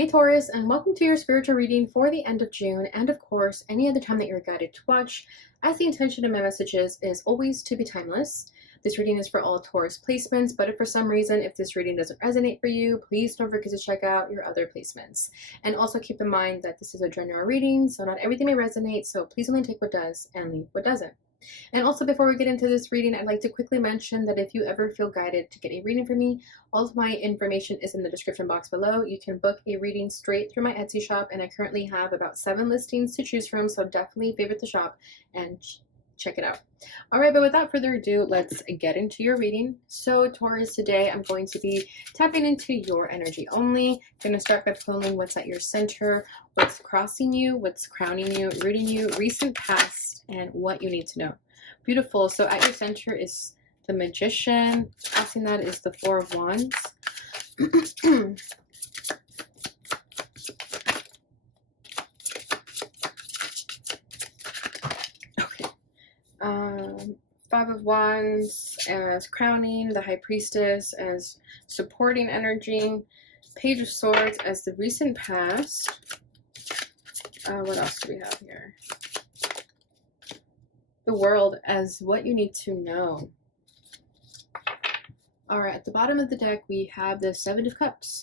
Hey Taurus, and welcome to your spiritual reading for the end of June, and of course, any other time that you're guided to watch, as the intention of my messages is always to be timeless. This reading is for all Taurus placements, but if for some reason, if this reading doesn't resonate for you, please don't forget to check out your other placements. And also keep in mind that this is a general reading, so not everything may resonate, so please only take what does and leave what doesn't. And also, before we get into this reading, I'd like to quickly mention that if you ever feel guided to get a reading from me, all of my information is in the description box below. You can book a reading straight through my Etsy shop, and I currently have about 7 listings to choose from, so definitely favorite the shop and check it out. All right, but without further ado, let's get into your reading. So Taurus, today I'm going to be tapping into your energy only. I'm going to start by pulling what's at your center, what's crossing you, what's crowning you, rooting you, recent past, and what you need to know. Beautiful. So at your center is the Magician. Crossing that is the Four of Wands. Five of Wands as crowning, the High Priestess as supporting energy, Page of Swords as the recent past. What else do we have here? The World as what you need to know. All right, at the bottom of the deck, we have the Seven of Cups.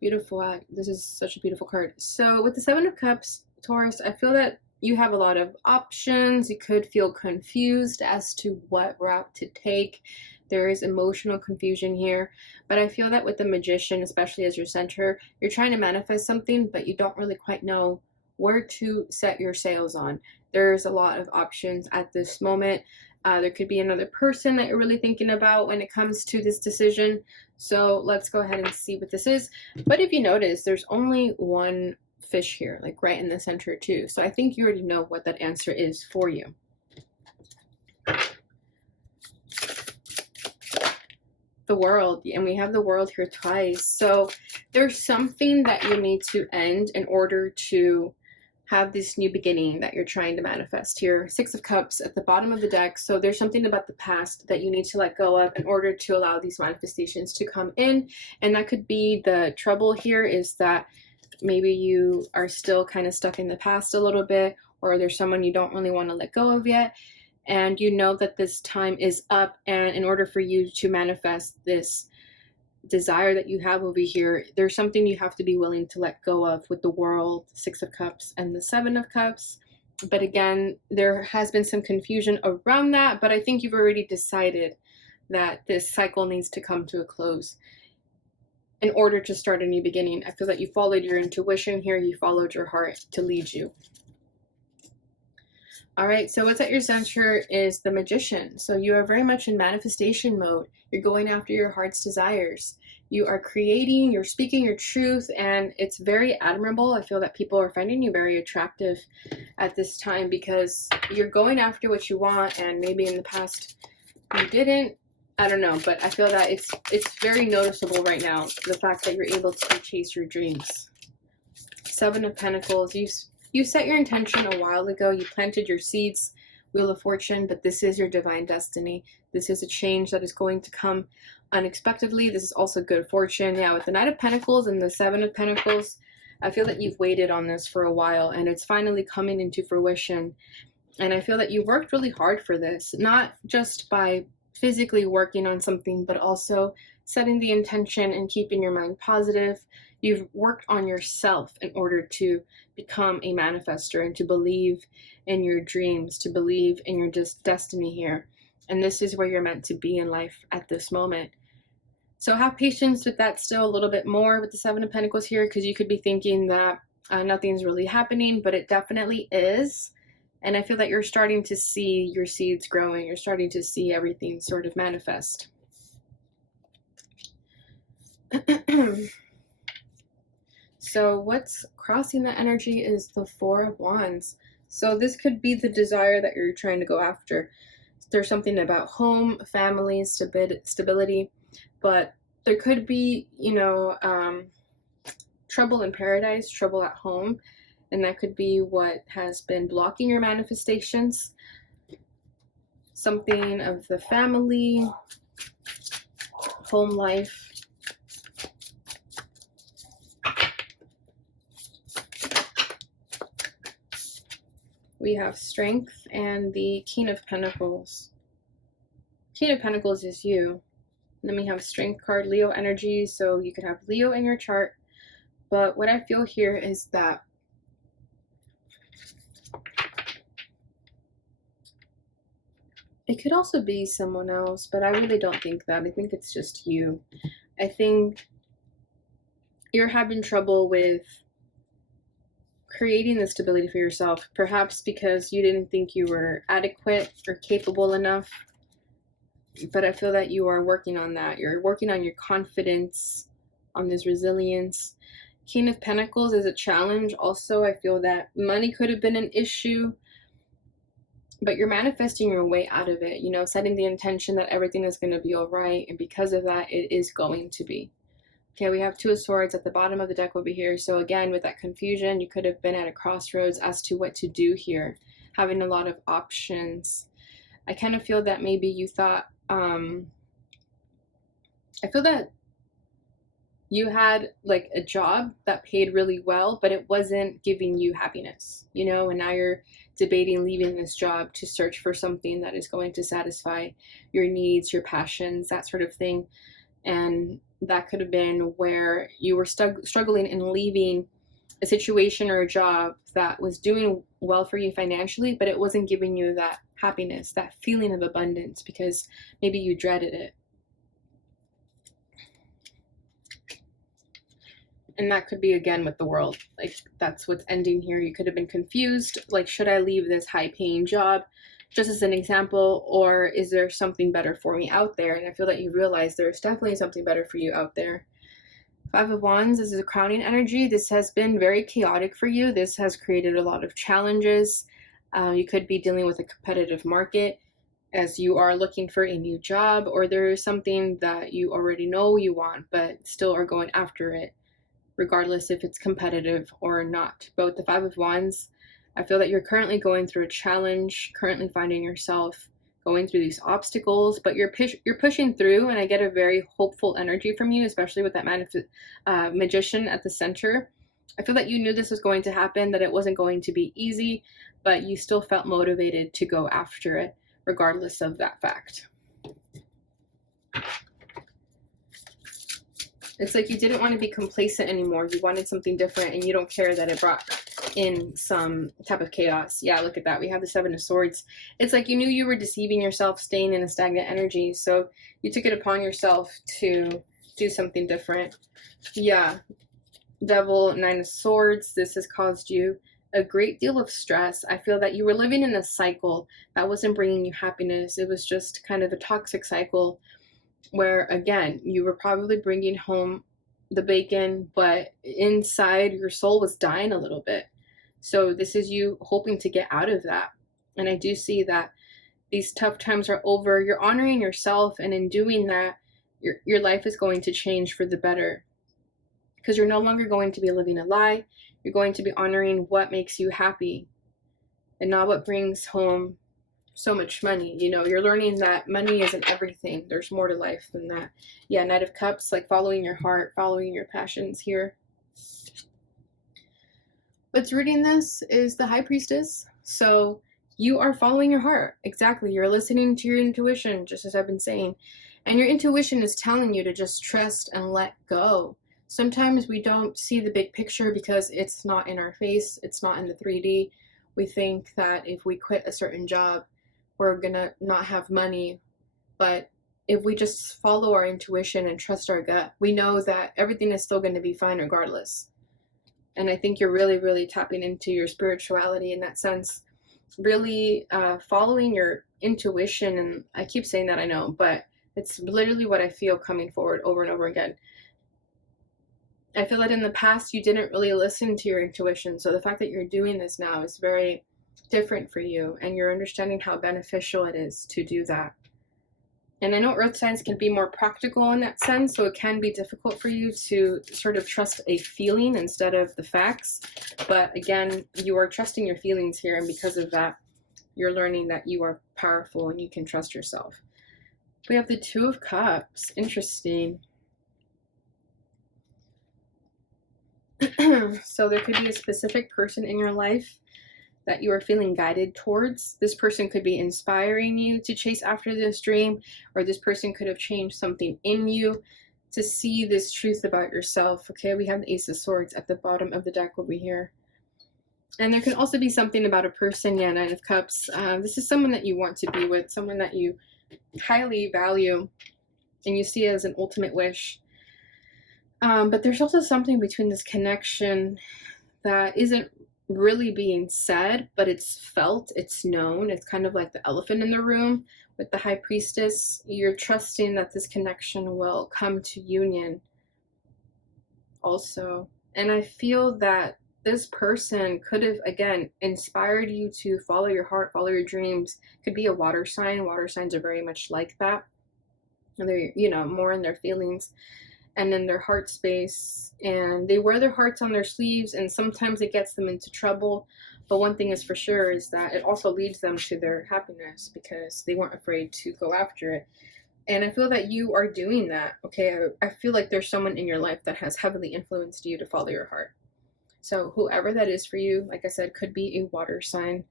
Beautiful. This is such a beautiful card. So with the Seven of Cups, Taurus, I feel that you have a lot of options. You could feel confused as to what route to take. There is emotional confusion here. But I feel that with the Magician, especially as your center, you're trying to manifest something, but you don't really quite know where to set your sails on. There's a lot of options at this moment. There could be another person that you're really thinking about when it comes to this decision. So let's go ahead and see what this is. But if you notice, there's only one fish here, like right in the center too. So I think you already know what that answer is for you. The World, and we have the World here twice. So there's something that you need to end in order to have this new beginning that you're trying to manifest here. Six of Cups at the bottom of the deck. So there's something about the past that you need to let go of in order to allow these manifestations to come in. And that could be the trouble here, is that maybe you are still kind of stuck in the past a little bit, or there's someone you don't really want to let go of yet. And you know that this time is up, and in order for you to manifest this desire that you have over here, there's something you have to be willing to let go of with the World, Six of Cups, and the Seven of Cups. But again, there has been some confusion around that, but I think you've already decided that this cycle needs to come to a close in order to start a new beginning. I feel that you followed your intuition here, you followed your heart to lead you. All right, so what's at your center is the Magician. So you are very much in manifestation mode. You're going after your heart's desires. You are creating, you're speaking your truth, and it's very admirable. I feel that people are finding you very attractive at this time because you're going after what you want, and maybe in the past you didn't. I don't know, but I feel that it's very noticeable right now, the fact that you're able to chase your dreams. Seven of Pentacles, you set your intention a while ago. You planted your seeds, Wheel of Fortune, but this is your divine destiny. This is a change that is going to come unexpectedly. This is also good fortune. Yeah, with the Knight of Pentacles and the Seven of Pentacles, I feel that you've waited on this for a while, and it's finally coming into fruition. And I feel that you worked really hard for this, not just by physically working on something, but also setting the intention and keeping your mind positive. You've worked on yourself in order to become a manifester and to believe in your dreams, to believe in your destiny here. And this is where you're meant to be in life at this moment. So have patience with that still a little bit more with the Seven of Pentacles here, because you could be thinking that nothing's really happening, but it definitely is. And I feel that you're starting to see your seeds growing. You're starting to see everything sort of manifest. So what's crossing the energy is the Four of Wands. So this could be the desire that you're trying to go after. There's something about home, family, stability, but there could be, trouble in paradise, trouble at home, and that could be what has been blocking your manifestations. Something of the family, home life. We have Strength and the King of Pentacles. King of Pentacles is you. And then we have Strength card, Leo energy. So you could have Leo in your chart. But what I feel here is that it could also be someone else, but I really don't think that. I think it's just you. I think you're having trouble with creating the stability for yourself, perhaps because you didn't think you were adequate or capable enough. But I feel that you are working on that. You're working on your confidence, on this resilience. King of Pentacles is a challenge. Also, I feel that money could have been an issue, but you're manifesting your way out of it, you know, setting the intention that everything is going to be all right. And because of that, it is going to be. Okay, we have Two of Swords at the bottom of the deck over here. So again, with that confusion, you could have been at a crossroads as to what to do here, having a lot of options. I kind of feel that maybe you thought, I feel that you had like a job that paid really well, but it wasn't giving you happiness, you know, and now you're debating leaving this job to search for something that is going to satisfy your needs, your passions, that sort of thing. And that could have been where you were struggling in leaving a situation or a job that was doing well for you financially, but it wasn't giving you that happiness, that feeling of abundance, because maybe you dreaded it. And that could be again with the world, like that's what's ending here. You could have been confused, like, should I leave this high paying job, just as an example, or is there something better for me out there? And I feel that you realize there's definitely something better for you out there. Five of Wands, this is a crowning energy. This has been very chaotic for you. This has created a lot of challenges. You could be dealing with a competitive market as you are looking for a new job, or there is something that you already know you want, but still are going after it, regardless if it's competitive or not. But with the Five of Wands, I feel that you're currently going through a challenge, currently finding yourself going through these obstacles, but you're pushing through, and I get a very hopeful energy from you, especially with that Magician at the center. I feel that you knew this was going to happen, that it wasn't going to be easy, but you still felt motivated to go after it, regardless of that fact. It's like you didn't want to be complacent anymore. You wanted something different, and you don't care that it brought in some type of chaos. Yeah, look at that. We have the Seven of Swords. It's like you knew you were deceiving yourself, staying in a stagnant energy, so you took it upon yourself to do something different. Yeah, Devil, Nine of Swords. This has caused you a great deal of stress. I feel that you were living in a cycle that wasn't bringing you happiness. It was just kind of a toxic cycle where, again, you were probably bringing home the bacon, but inside your soul was dying a little bit. So this is you hoping to get out of that. And I do see that these tough times are over. You're honoring yourself, and in doing that, your life is going to change for the better, because you're no longer going to be living a lie. You're going to be honoring what makes you happy and not what brings home so much money. You know, you're learning that money isn't everything. There's more to life than that. Yeah, Knight of Cups, like following your heart, following your passions here. What's reading this is the High Priestess. So you are following your heart. Exactly. You're listening to your intuition, just as I've been saying. And your intuition is telling you to just trust and let go. Sometimes we don't see the big picture because it's not in our face. It's not in the 3D. We think that if we quit a certain job, we're gonna not have money. But if we just follow our intuition and trust our gut, we know that everything is still going to be fine regardless. And I think you're really, really tapping into your spirituality in that sense, really following your intuition. And I keep saying that, I know, but it's literally what I feel coming forward over and over again. I feel that in the past you didn't really listen to your intuition. So the fact that you're doing this now is very different for you, and you're understanding how beneficial it is to do that. And I know earth signs can be more practical in that sense, so it can be difficult for you to sort of trust a feeling instead of the facts. But again, you are trusting your feelings here, and because of that, you're learning that you are powerful and you can trust yourself. We have the Two of Cups. Interesting. So there could be a specific person in your life that you are feeling guided towards. This person could be inspiring you to chase after this dream, or this person could have changed something in you to see this truth about yourself. Okay, we have the Ace of Swords at the bottom of the deck over here. And there can also be something about a person, yeah, Nine of Cups. This is someone that you want to be with, someone that you highly value and you see as an ultimate wish. But there's also something between this connection that isn't really being said, but it's felt, it's known. It's kind of like the elephant in the room with the High Priestess. You're trusting that this connection will come to union also. And I feel that this person could have, again, inspired you to follow your heart, follow your dreams. Could be a water sign. Water signs are very much like that. And they're, you know, more in their feelings and in their heart space. And they wear their hearts on their sleeves, and sometimes it gets them into trouble. But one thing is for sure is that it also leads them to their happiness because they weren't afraid to go after it. And I feel that you are doing that, okay? I feel like there's someone in your life that has heavily influenced you to follow your heart. So whoever that is for you, like I said, could be a water sign.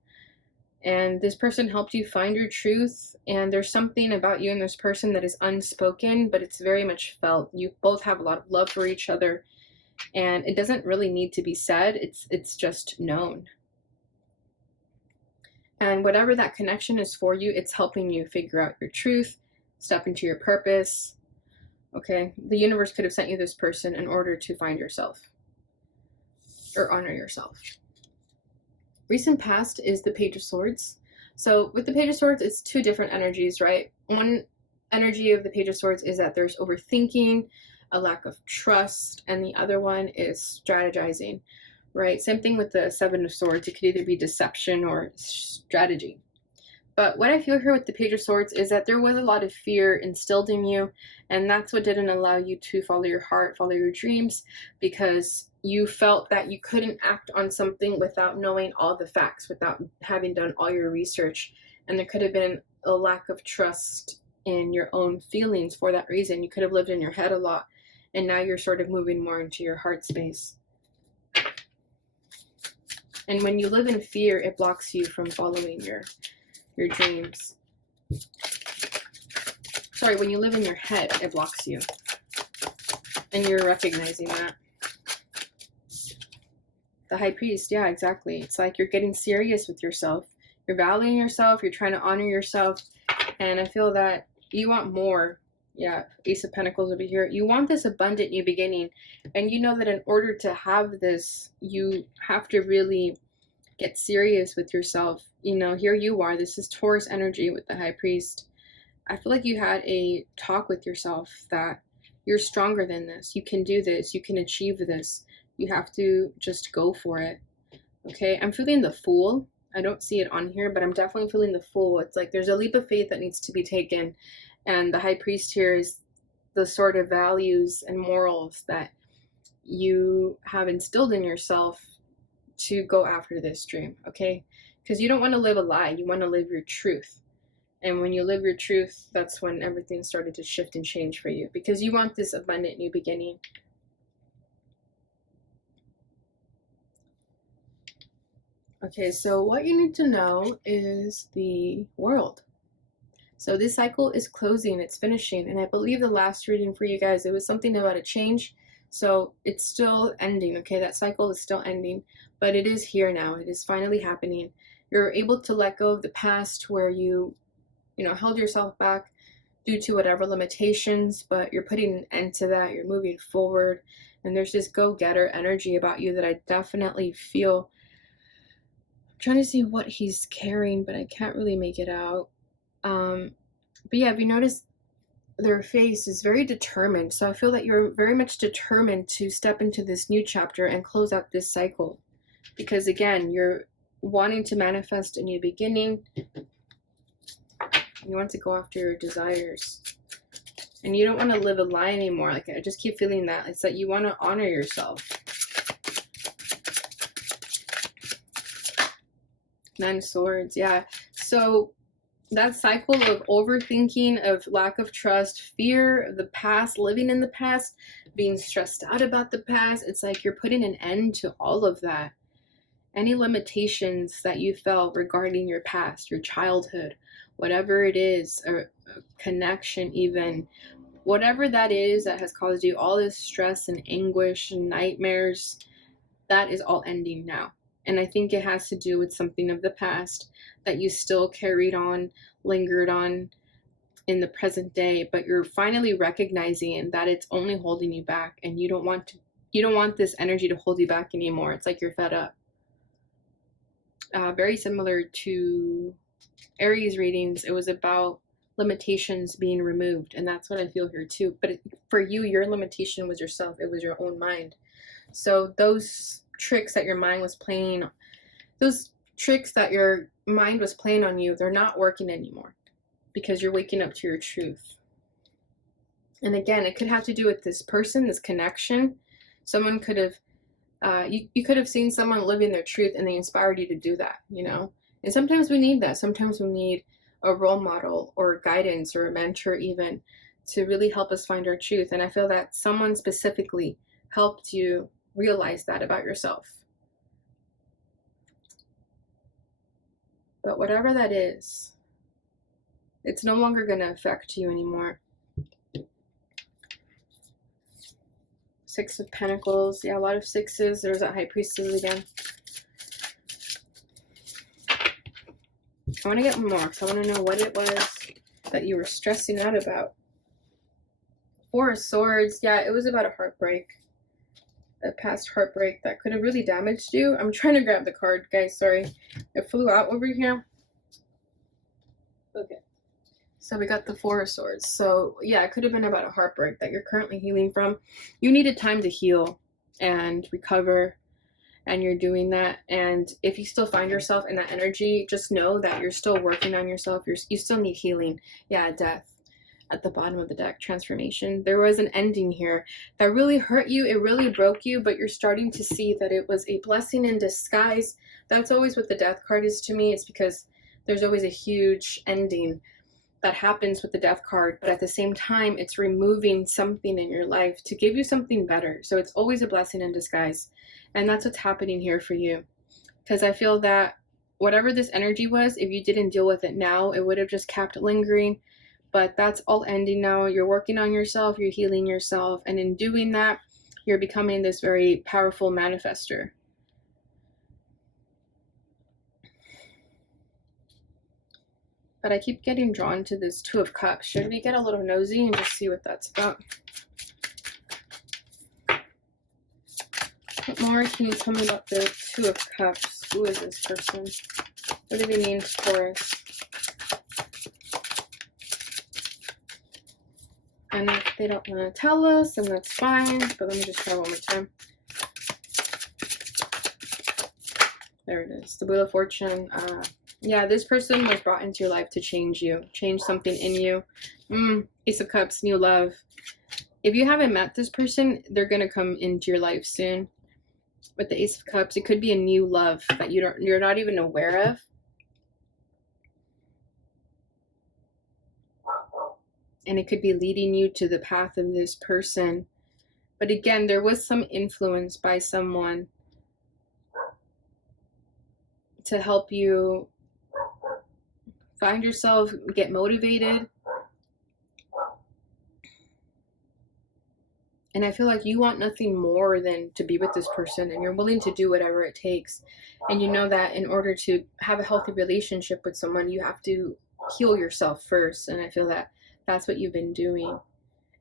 And this person helped you find your truth. And there's something about you and this person that is unspoken, but it's very much felt. You both have a lot of love for each other. And it doesn't really need to be said. It's just known. And whatever that connection is for you, it's helping you figure out your truth, step into your purpose. Okay, the universe could have sent you this person in order to find yourself or honor yourself. Recent past is the Page of Swords. So with the Page of Swords, it's two different energies, right? One energy of the Page of Swords is that there's overthinking, a lack of trust, and the other one is strategizing, right? Same thing with the Seven of Swords. It could either be deception or strategy. But what I feel here with the Page of Swords is that there was a lot of fear instilled in you, and that's what didn't allow you to follow your heart, follow your dreams, because you felt that you couldn't act on something without knowing all the facts, without having done all your research. And there could have been a lack of trust in your own feelings for that reason. You could have lived in your head a lot, and now you're sort of moving more into your heart space. And when you live in fear, it blocks you from following your dreams. Sorry, when you live in your head, it blocks you. And you're recognizing that. The High Priest, yeah, exactly. It's like you're getting serious with yourself. You're valuing yourself. You're trying to honor yourself. And I feel that you want more. Yeah, Ace of Pentacles over here. You want this abundant new beginning. And you know that in order to have this, you have to really get serious with yourself. You know, here you are. This is Taurus energy with the High Priest. I feel like you had a talk with yourself that you're stronger than this. You can do this. You can achieve this. You have to just go for it. Okay, I'm feeling the Fool. I don't see it on here, but I'm definitely feeling the Fool. It's like there's a leap of faith that needs to be taken. And the High Priest here is the sort of values and morals that you have instilled in yourself to go after this dream, okay? Because you don't want to live a lie. You want to live your truth. And when you live your truth, that's when everything started to shift and change for you. Because you want this abundant new beginning. Okay, so what you need to know is the World. So this cycle is closing, it's finishing, and I believe the last reading for you guys, it was something about a change. So it's still ending, okay? That cycle is still ending, but it is here now. It is finally happening. You're able to let go of the past where you held yourself back due to whatever limitations, but you're putting an end to that. You're moving forward, and there's this go-getter energy about you that I definitely feel. I'm trying to see what he's carrying, but I can't really make it out. But yeah, if you notice, their face is very determined. So I feel that you're very much determined to step into this new chapter and close out this cycle. Because again, you're wanting to manifest a new beginning. You want to go after your desires. And you don't want to live a lie anymore. Like, I just keep feeling that. It's that you want to honor yourself. Nine of Swords, yeah. So that cycle of overthinking, of lack of trust, fear of the past, living in the past, being stressed out about the past, it's like you're putting an end to all of that. Any limitations that you felt regarding your past, your childhood, whatever it is, a connection even, whatever that is that has caused you all this stress and anguish and nightmares, that is all ending now. And I think it has to do with something of the past that you still carried on, lingered on in the present day, but you're finally recognizing that it's only holding you back, and you don't want this energy to hold you back anymore. It's like you're fed up. Very similar to Aries readings, it was about limitations being removed, and that's what I feel here too. But for you, your limitation was yourself. It was your own mind. So those tricks that your mind was playing, on you, they're not working anymore because you're waking up to your truth. And again, it could have to do with this person, this connection. Someone could have you could have seen someone living their truth and they inspired you to do that, you know? And sometimes we need that. Sometimes we need a role model or guidance or a mentor even to really help us find our truth. And I feel that someone specifically helped you realize that about yourself. But whatever that is, it's no longer going to affect you anymore. Six of Pentacles. Yeah, a lot of sixes. There's that High Priestess again. I want to get more because I want to know what it was that you were stressing out about. Four of Swords. Yeah, it was about a heartbreak. A past heartbreak that could have really damaged you. I'm trying to grab the card, guys. Sorry. It flew out over here. Okay. So we got the Four of Swords. So yeah, it could have been about a heartbreak that you're currently healing from. You needed time to heal and recover, and you're doing that. And if you still find yourself in that energy, just know that you're still working on yourself. You still need healing. Yeah, death at the bottom of the deck, transformation. There was an ending here that really hurt you. It really broke you, but you're starting to see that it was a blessing in disguise. That's always what the death card is to me. It's because there's always a huge ending that happens with the death card, but at the same time, it's removing something in your life to give you something better. So it's always a blessing in disguise. And that's what's happening here for you. Because I feel that whatever this energy was, if you didn't deal with it now, it would have just kept lingering. But that's all ending now. You're working on yourself, you're healing yourself. And in doing that, you're becoming this very powerful manifester. But I keep getting drawn to this Two of Cups. Should we get a little nosy and just see what that's about? What more can you tell me about the Two of Cups? Who is this person? What do they mean to Taurus? And if they don't want to tell us, then that's fine. But let me just try one more time. There it is. The Wheel of Fortune. Yeah, this person was brought into your life to change you. Change something in you. Ace of Cups, new love. If you haven't met this person, they're going to come into your life soon. With the Ace of Cups, it could be a new love that you're not even aware of. And it could be leading you to the path of this person. But again, there was some influence by someone to help you find yourself, get motivated. And I feel like you want nothing more than to be with this person, and you're willing to do whatever it takes. And you know that in order to have a healthy relationship with someone, you have to heal yourself first. And I feel that that's what you've been doing.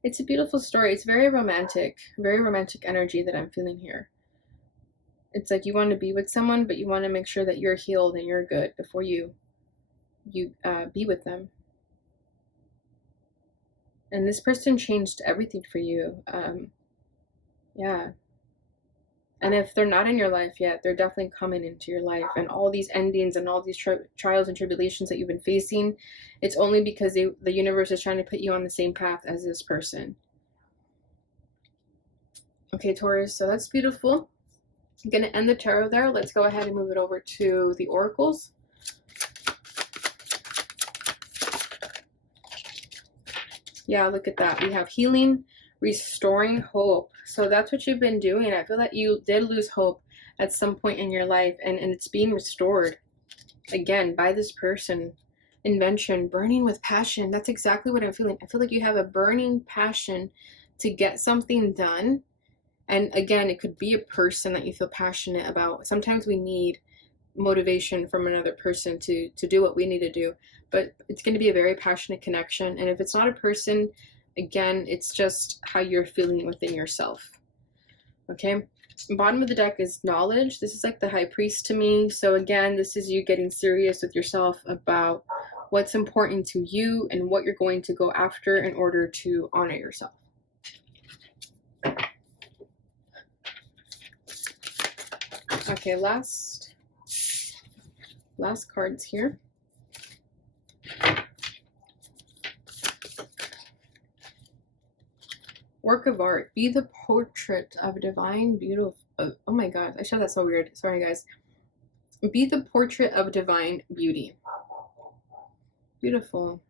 It's a beautiful story. It's very romantic energy that I'm feeling here. It's like you want to be with someone, but you want to make sure that you're healed and you're good before you be with them. And this person changed everything for you. Yeah. And if they're not in your life yet, they're definitely coming into your life. And all these endings and all these trials and tribulations that you've been facing, it's only because the universe is trying to put you on the same path as this person. Okay, Taurus, so that's beautiful. I'm going to end the tarot there. Let's go ahead and move it over to the oracles. Yeah, look at that. We have healing, restoring hope. So that's what you've been doing. I feel that you did lose hope at some point in your life, and it's being restored again by this person. Invention, burning with passion. That's exactly what I'm feeling. I feel like you have a burning passion to get something done. And again, it could be a person that you feel passionate about. Sometimes we need motivation from another person to do what we need to do, but it's going to be a very passionate connection. And if it's not a person, again, it's just how you're feeling within yourself. Okay, bottom of the deck is knowledge. This is like the high priest to me. So again, this is you getting serious with yourself about what's important to you and what you're going to go after in order to honor yourself. Okay, last cards here. Work of art. Be the portrait of divine beauty. Oh my god, I said that so weird. Sorry guys. Be the portrait of divine beauty. Beautiful.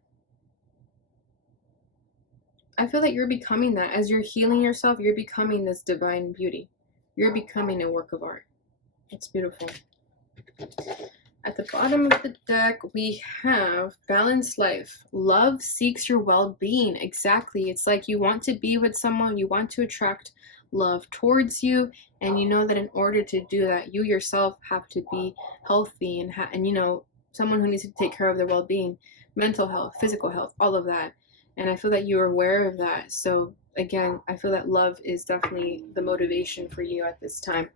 I feel that you're becoming that. As you're healing yourself, you're becoming this divine beauty. You're becoming a work of art. It's beautiful. At the bottom of the deck, we have balanced life. Love seeks your well-being. Exactly. It's like you want to be with someone, you want to attract love towards you, and you know that in order to do that, you yourself have to be healthy and you know, someone who needs to take care of their well-being, mental health, physical health, all of that. And I feel that you're aware of that. So again, I feel that love is definitely the motivation for you at this time.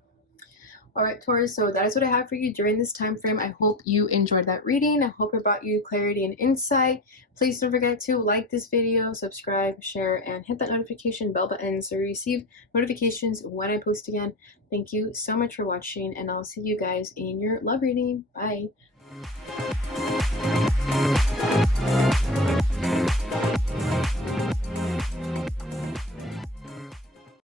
All right, Taurus, so that is what I have for you during this time frame. I hope you enjoyed that reading. I hope it brought you clarity and insight. Please don't forget to like this video, subscribe, share, and hit that notification bell button so you receive notifications when I post again. Thank you so much for watching, and I'll see you guys in your love reading. Bye.